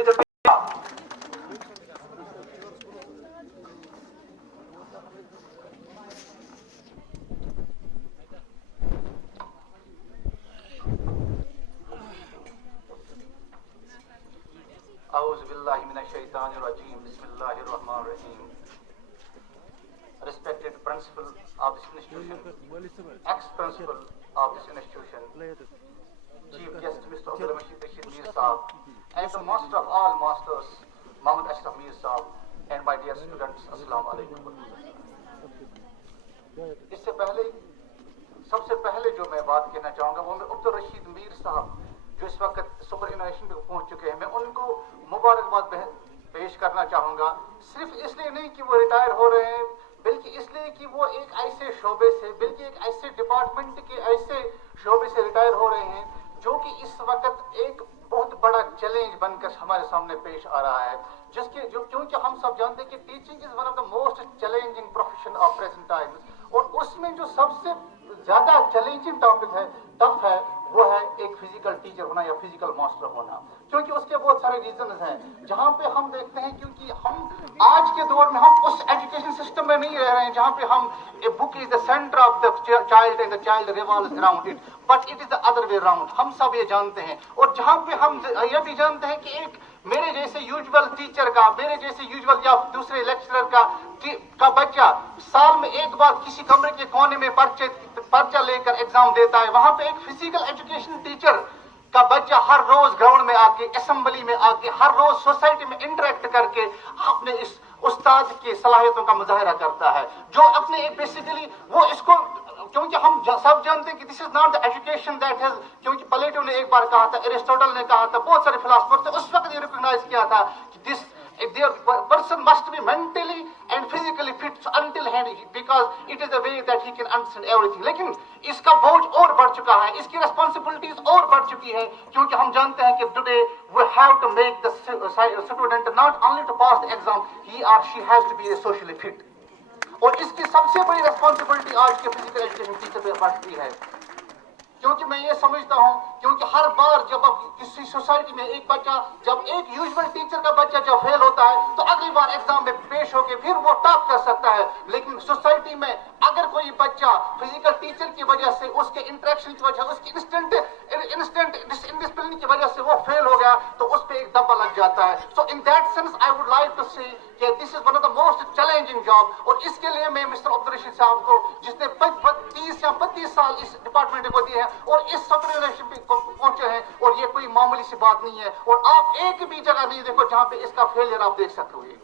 with a A'udhu billahi minash shaitanir rajim. Bismillahir rahmanir rahim. Respected principal of this institution, ex-principal of this institution, Chief Guest Mr. Abdul Rashid Mir Saab, and the master of all masters, Muhammad Ashraf Mir Saab, and my dear students, Assalamu alaikum. اس سے پہلے سب سے پہلے جو میں بات کہنا چاہوں گا وہ میں عبد الرشید میر صاحب جو اس وقت سپر انوویشن پہ پہنچ چکے ہیں، میں ان کو مبارکباد پیش کرنا چاہوں گا، صرف اس لیے نہیں کہ وہ ریٹائر ہو رہے ہیں بلکہ اس لیے کہ وہ ایک ایسے شعبے سے، بلکہ ایک ایسے ڈپارٹمنٹ کے ایسے شعبے سے ریٹائر ہو رہے ہیں جو کہ اس وقت ایک بہت بڑا چیلنج بن کر ہمارے سامنے پیش آ رہا ہے، کیونکہ ہم سب جانتے ہیں کہ teaching is one of the most challenging profession of present Times, اور اس میں جو سب سے زیادہ چیلنجنگ ٹاپک ہے، ٹف ہے، وہ ہے ایک فزیکل ٹیچر ہونا یا فزیکل ماسٹر ہونا، کیونکہ اس کے بہت سارے ریزنز ہیں جہاں پہ ہم دیکھتے ہیں، کیونکہ ہم آج کے دور میں ہم اس ایجوکیشن سسٹم میں نہیں رہ رہے ہیں جہاں پہ ہم a book is the centre of the child and the child revolves around it, but it is the other way around, ہم سب یہ جانتے ہیں، اور جہاں پہ ہم یہ بھی جانتے ہیں کہ ایک میرے جیسے یوزول ٹیچر کا، میرے جیسے یوزول یا دوسرے لیکچرر کا بچہ سال میں ایک بار کسی کمرے کے کونے میں پرچہ لے کر ایگزام دیتا ہے، وہاں پہ ایک فزیکل ایجوکیشن ٹیچر کا بچہ ہر روز گراؤنڈ میں آ کے، اسمبلی میں آ کے، ہر روز سوسائٹی میں انٹریکٹ کر کے اپنے اس استاد کی صلاحیتوں کا مظاہرہ کرتا ہے، جو اپنے بیسیکلی وہ اس کو، کیونکہ ہم سب جانتے ہیں کہ this is not the education that has, کیونکہ پلیٹو نے ایک بار کہا تھا، ایرسٹوٹل نے کہا تھا، بہت سارے فلاسفر تھے اس وقت یہ ریکگنائز کیا تھا کہ دس person must be mentally and physically fit until hand, because it is the way that he can understand everything. لیکن اس کا بوجھ اور بڑھ چکا ہے، اس کی ریسپانسبلٹیز اور بڑھ چکی ہے، کیونکہ ہم جانتے ہیں کہ today we have to make the student not only to pass the exam, he or she has to be socially fit. اور اس کی سب سے بڑی ریسپانسبلٹی آج کے فزیکل ایجوکیشن ٹیچر پہ بڑھتی ہے، کیونکہ میں یہ سمجھتا ہوں، کیونکہ ہر بار جب اب کسی سوسائٹی میں ایک بچہ، جب ایک یوزول ٹیچر کا بچہ جب فیل ہوتا ہے تو اگلی بار ایگزام میں پیش ہو کے پھر وہ ٹاپ کر سکتا ہے، لیکن سوسائٹی میں اگر کوئی بچہ فزیکل ٹیچر کی وجہ سے، اس کے انٹریکشن کی وجہ، اس کی انسٹنٹ انڈسپلن کی وجہ سے وہ فیل ہو گیا تو اس پہ ایک دبا لگ جاتا ہے. So in that sense I would like to see کہ this is one of the most challenging job, اور اس کے لیے میں مسٹر عبد الرشید صاحب کو، جس نے 30 یا 32 سال اس ڈپارٹمنٹ کو دیے ہیں اور اس سب ریلیشن پہ پہنچے ہیں، اور یہ کوئی معمولی سی بات نہیں ہے، اور آپ ایک بھی جگہ نہیں دیکھو جہاں پہ اس کا فیلئر آپ دیکھ سکتے ہوئے،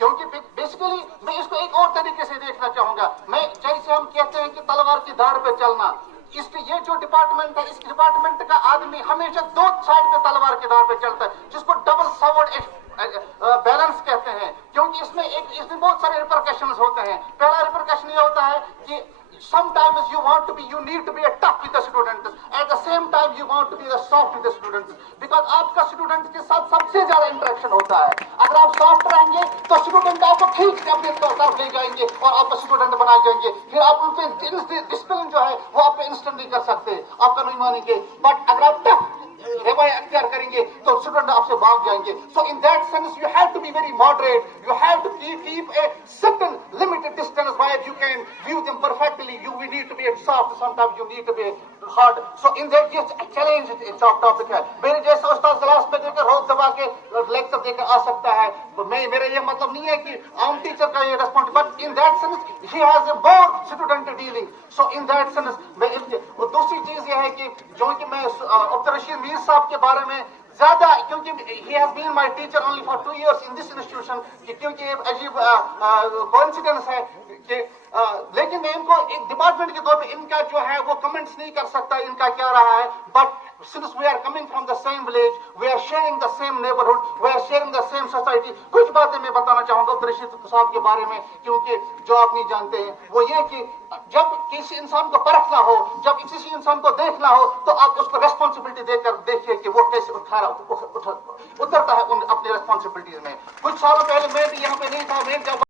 کیونکہ بیسیکلی میں اس کو ایک اور طریقے سے دیکھنا چاہوں گا. میں جیسے ہم کہتے ہیں کہ تلوار کی دھار پہ چلنا، اس کے یہ جو ڈپارٹمنٹ ہے، اس ڈپارٹمنٹ کا آدمی ہمیشہ دو سائڈ پہ تلوار کی دھار پہ چلتا ہے، جس کو ڈبل سورڈ بیلنس کہتے ہیں، کیونکہ اس میں بہت سارے ریپرکشنز ہوتے ہیں. پہلا ریپرکشن یہ ہوتا ہے کہ sometimes you need to be a tough with the students, at the same time you want to be the soft with the students, because آپ کا اسٹوڈنٹ کے ساتھ سب سے زیادہ انٹریکشن ہوتا ہے. اگر آپ سافٹ رہیں گے تو اسٹوڈنٹ آپ کو ٹھیک سے اپنے طرف لے جائیں گے اور آپ کا اسٹوڈنٹ بنائے جائیں گے، پھر آپ ان پہ ڈسپلن جو ہے وہ آپ پہ انسٹنٹ نہیں کر سکتے، آپ کا نہیں مانیں گے، بٹ اگر آپ ٹف رویہ اختیار کریں گے تو اسٹوڈنٹ آپ سے بھاگ جائیں گے. So in that sense you have to be very moderate, you have to keep a certain limited distance where you can view them perfectly. We need to be soft, sometimes you need to be hard. So in that just a challenge topic ہے. میرے جیسا استاد class میں دے کر روز دبا کے lecture دے کر آ سکتا ہے، میرا یہ مطلب نہیں ہے کہ عام ٹیچر کا یہ response, but in that sense he has a more student dealing. So in that sense میں، اور دوسری چیز یہ ہے کہ جو کہ میں عبد الرشید میر صاحب کے بارے میں زیادہ، کیونکہ he has been my teacher only for 2 years in this institution، کیونکہ یہ عجیب کوئنسیڈنس ہے کہ لیکن میں ان کو ایک ڈپارٹمنٹ کے طور پہ ان کا جو ہے وہ کمنٹس نہیں کر سکتا ان کا کیا رہا ہے، but since we are coming from the same village, we are sharing the same neighborhood, we are sharing the same society. کچھ باتیں میں بتانا چاہوں گا عبد الرشید صاحب کے بارے میں، کیونکہ جو آپ نہیں جانتے ہیں وہ یہ کہ جب کسی انسان کو پرکھنا ہو، جب کسی انسان کو دیکھنا ہو تو آپ اس کو ریسپانسبلٹی دے کر دیکھیے کہ وہ کیسے اترتا ہے اپنی ریسپانسبلٹیز میں. کچھ سالوں پہلے میں بھی یہاں پہ نہیں تھا، میں جب